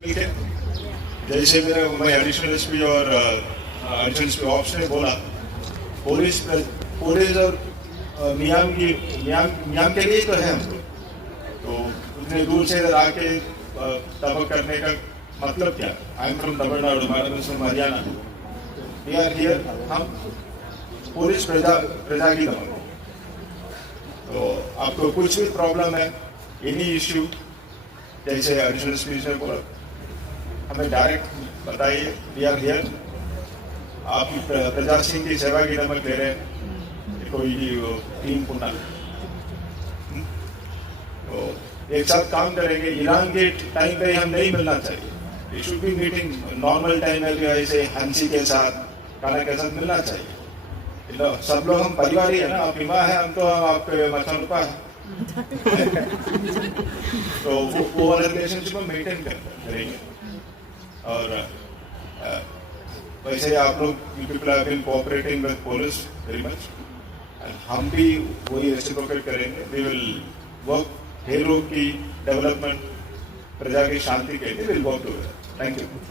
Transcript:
जैसे मैं additional SP और एडिशनल एसपी ऑप्स ने बोला, पुलिस और मियाम के लिए तो है हम लोग। तो उतने दूर से इधर आके तबक करने का मतलब क्या? I am from Tamil Nadu, madam is from Haryana. We are here, हम पुलिस प्रजा की दमक। तो आपको कुछ भी प्रॉब्लम है, एनी इश्यू, जैसे एडिशनल एसपी ने बोला, हमें डायरेक्ट बताइए। We are here. आप प्रजा सिंह की सेवा की नमक ले रहे हैं, कोई टीम पुना, तो एक साथ काम करेंगे। ईरान के टाइम पे हम नहीं मिलना चाहिए। It should be meeting normal time में, ऐसे हंसी के साथ, खाना के साथ मिलना चाहिए। सब लोग हम परिवार ही है ना। आप माँ है, हम तो आपके मथुरपा है। तो वो वाला रिलेशनशिप हम मेंटेन करेंगे। और वैसे आप लोग people have been cooperating with police very much, हम भी वही रेसिप्रोकेट करेंगे। वी विल वर्क हेरो की डेवलपमेंट, प्रजा की शांति के लिए will work together. Thank you.